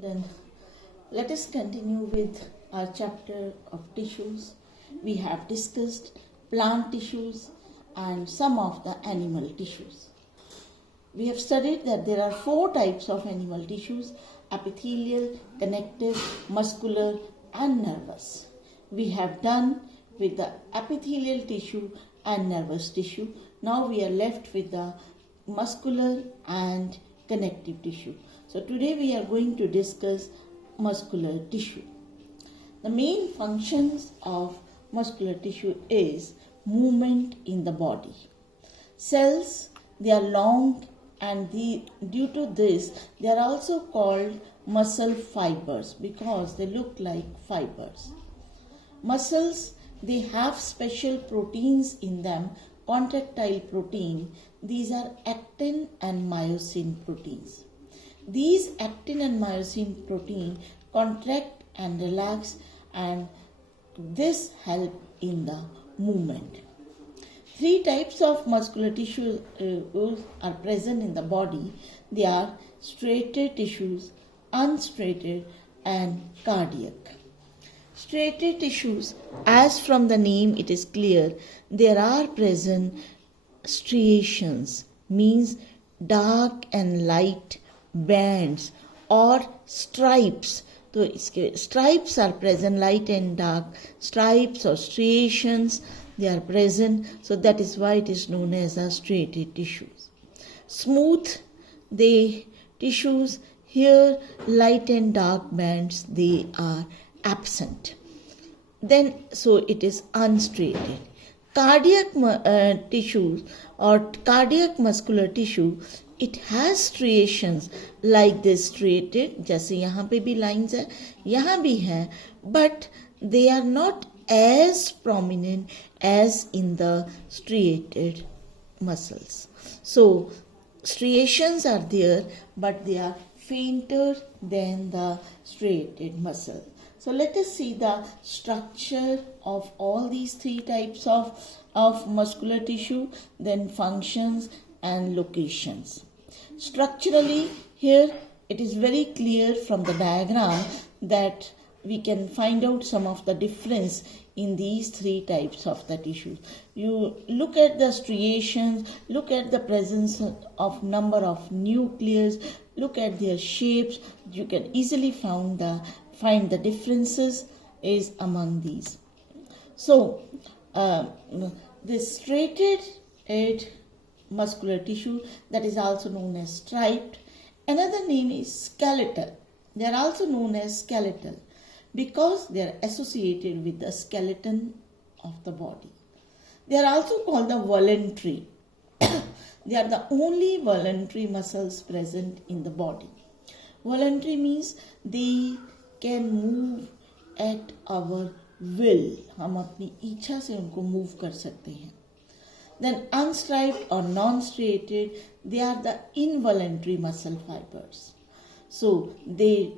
Then let us continue with our chapter of tissues. We have discussed plant tissues and some of the animal tissues. We have studied that there are 4 types of animal tissues: epithelial, connective, muscular and nervous. We have done with the epithelial tissue and nervous tissue. Now we are left with the muscular and connective tissue. So today we are going to discuss muscular tissue. The main functions of muscular tissue is movement in the body. Cells, they are long, and due to this they are also called muscle fibers because they look like fibers. Muscles, they have special proteins in them, contractile protein. These are actin and myosin proteins. These actin and myosin protein contract and relax, and this help in the movement. 3 types of muscular tissue are present in the body. They are striated tissues, unstriated and cardiac. Striated tissues, as from the name it is clear, there are present striations, means dark and light bands or stripes. So stripes are present, light and dark stripes or striations, they are present. So that is why it is known as a striated tissues. Smooth the tissues, here light and dark bands, they are absent. Then so it is unstriated. Cardiac tissues or cardiac muscular tissue, it has striations like this striated, जैसे यहाँ पे भी lines है, यहाँ भी हैं, but they are not as prominent as in the striated muscles. So striations are there, but they are fainter than the striated muscle. So let us see the structure of all these 3 types of muscular tissue, then functions and locations. Structurally, here it is very clear from the diagram that we can find out some of the difference in these 3 types of the tissues. You look at the striations, look at the presence of number of nucleus, look at their shapes. You can easily find the differences is among these. So this striated muscular tissue, that is also known as striped. Another name is skeletal. They are also known as skeletal because they are associated with the skeleton of the body. They are also called the voluntary. They are the only voluntary muscles present in the body. Voluntary means they can move at our will. हम अपनी इच्छा से उनको move कर सकते हैं. Then unstriped or non-striated, they are the involuntary muscle fibers. So they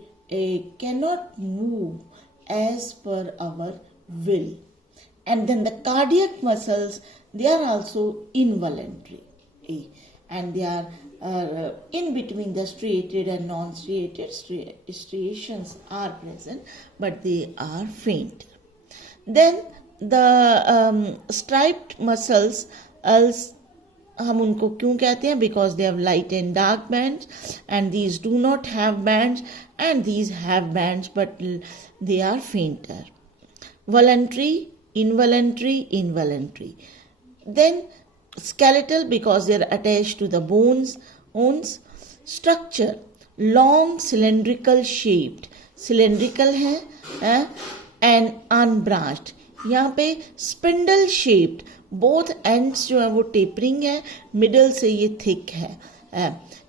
cannot move as per our will. And then the cardiac muscles, they are also involuntary. And they are in between the striated and non-striated. Striations are present, but they are faint. Then the striped muscles, हम उनको क्यों कहते हैं? Because they have light and dark bands, and these do not have bands, and these have bands, but they are fainter. Voluntary, involuntary. Then skeletal, because they are attached to the bones. Structure, long cylindrical shaped, cylindrical है and unbranched. यहाँ पे spindle shaped, both ends जो है वो tapering है, middle से ये thick है,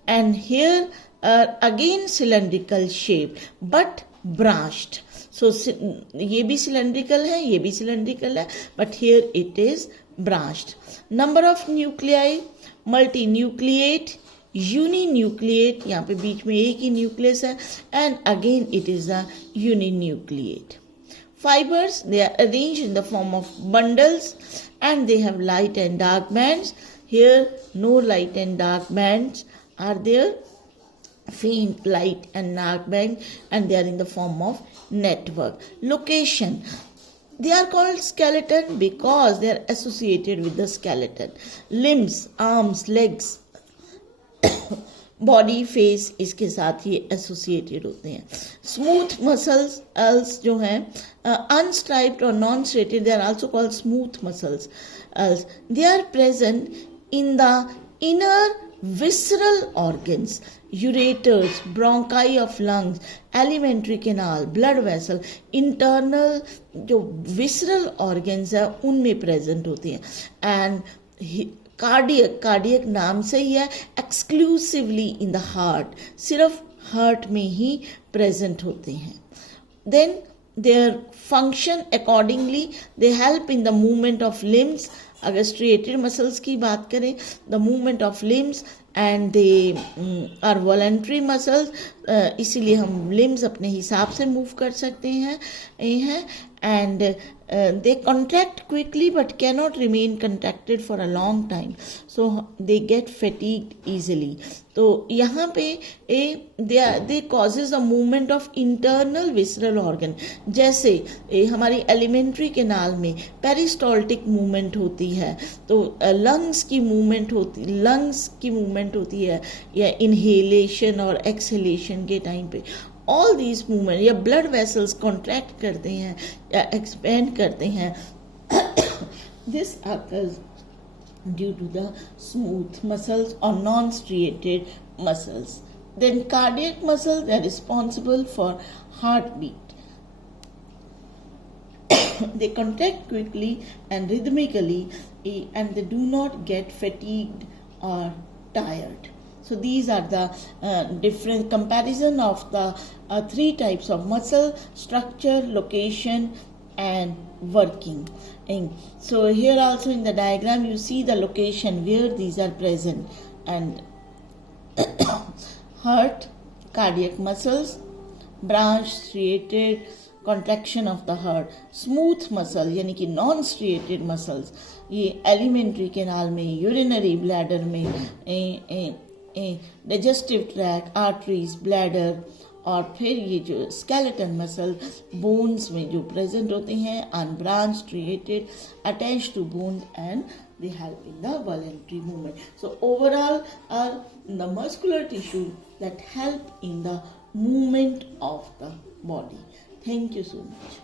and here again cylindrical shape but branched. So ये भी सिलेंड्रिकल है, ये भी सिलेंड्रिकल है, but here it is branched. Number of nuclei, multi nucleate, uninucleate, यहाँ पे बीच में एक ही न्यूक्लियस है, and again it is a uninucleate. Fibers, they are arranged in the form of bundles and they have light and dark bands. Here no light and dark bands are there. faint light and dark band, and they are in the form of network. Location. They are called skeleton because they are associated with the skeleton. Limbs, arms, legs, body face इसके साथ ही associated होते हैं. Smooth muscles अल्स जो हैं unstriped और non striated, they are also called smooth muscles अल्स. They are present in the inner visceral organs, ureters, bronchi of lungs, alimentary canal, blood vessel, internal जो visceral organs है उनमें present होती हैं. And cardiac नाम से ही है, एक्सक्लूसिवली इन द हार्ट, सिर्फ हार्ट में ही प्रेजेंट होते हैं. Then there function accordingly, they help in the movement of limbs. अगर स्ट्रेटेड मसल्स की बात करें, the movement of limbs and they are voluntary muscles, इसीलिए हम लिम्स अपने हिसाब से मूव कर सकते हैं. And they contract quickly but cannot remain contracted for a long time, so they get fatigued easily. तो यहाँ पे they causes a movement of internal visceral organ. जैसे हमारी एलिमेंट्री केनाल में पेरिस्टॉल्टिक मूवमेंट होती है, तो लंग्स की मूवमेंट होती है या इनहेलेशन और एक्सहेलेशन के टाइम पे. ऑल दीज मूवमेंट या ब्लड वेसल्स कॉन्ट्रैक्ट करते हैं या एक्सपेंड करते हैं. This occurs due to the smooth muscles or non-striated muscles. Then cardiac muscles, they are responsible for heartbeat. They contract quickly and rhythmically, and they do not get fatigued or tired. So these are the different comparison of the three types of muscle: structure, location, and working. So here also in the diagram you see the location where these are present. And heart, cardiac muscles, branch, striated contraction of the heart. Smooth muscle यानी कि non striated muscles, ये alimentary canal में, urinary bladder में, digestive track, arteries, bladder, और फिर ये जो skeleton muscle bones में जो प्रेजेंट होते हैं, unbranched, striated, attach to bone, and they help in the voluntary movement. So overall are the muscular tissue that help in the movement of the body. Thank you so much.